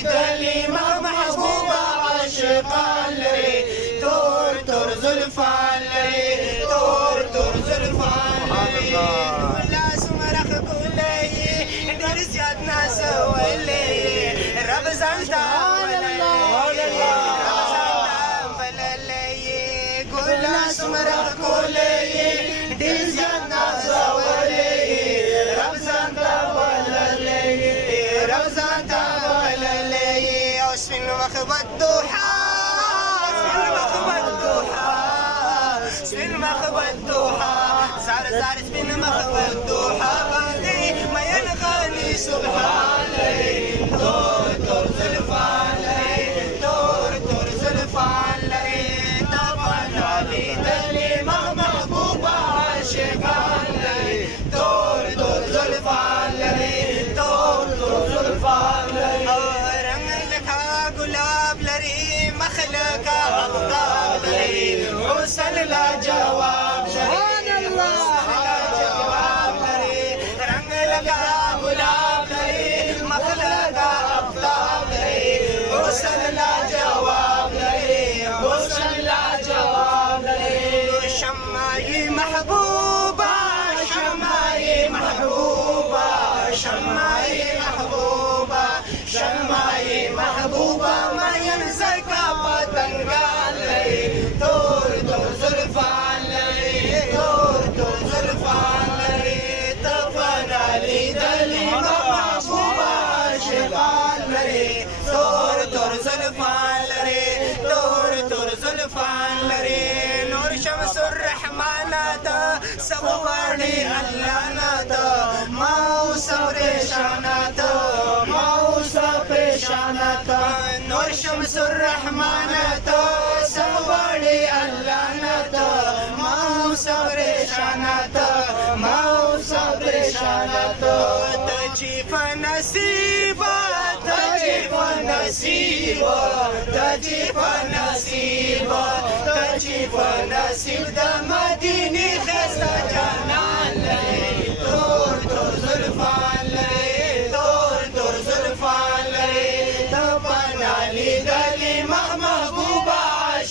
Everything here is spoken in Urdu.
لیدلی ما محبوبه عاشقان لري تور تور زلفان لري تور تور زلفان لري لا سمرخ كولي ډېر زیات ناز ولي رب ځان ته سمرخ کولی ډېر زیات نازولی رب ځان ته بللی رب ځان ته بللی او سپین مخ بدوحه سپین مخ بدوحه سپین مخ بدوحه زار زار سپین مخ بدوحه باندې مین غني سبحان لري تور تور زلفان لري تور تور زلفان لري لیدلی ما محبوبه عاشقان لري تور تور زلفان لري تور تور زلفان لري رنگ لکه ګلاب لري مخ لکه آفتاب لري حسن لا جواب لري جواب لري رنگ لکه ګلاب لري مخ لکه آفتاب لري حسن لا جواب لري حسن لا جواب شمعي محبوبة شمعي محبوبة شمعي محبوبة شمعي محبوبة ما ينسك پتنگان لري تور تور زلفان لري تور تور زلفان لري تفنا لیدلی ما محبوبة عاشقان لري تور تور زلفان لري تور تور زلفان لري شمس الرحمن تا سواري الله نتا موس پریشانتا موس پریشانتا نور شمس الرحمن تا سواري الله نتا موس پریشانتا موس پریشانتا تجيب نصيبا تجيب نصيبا تجيب نصيبا تجيب نصيب دم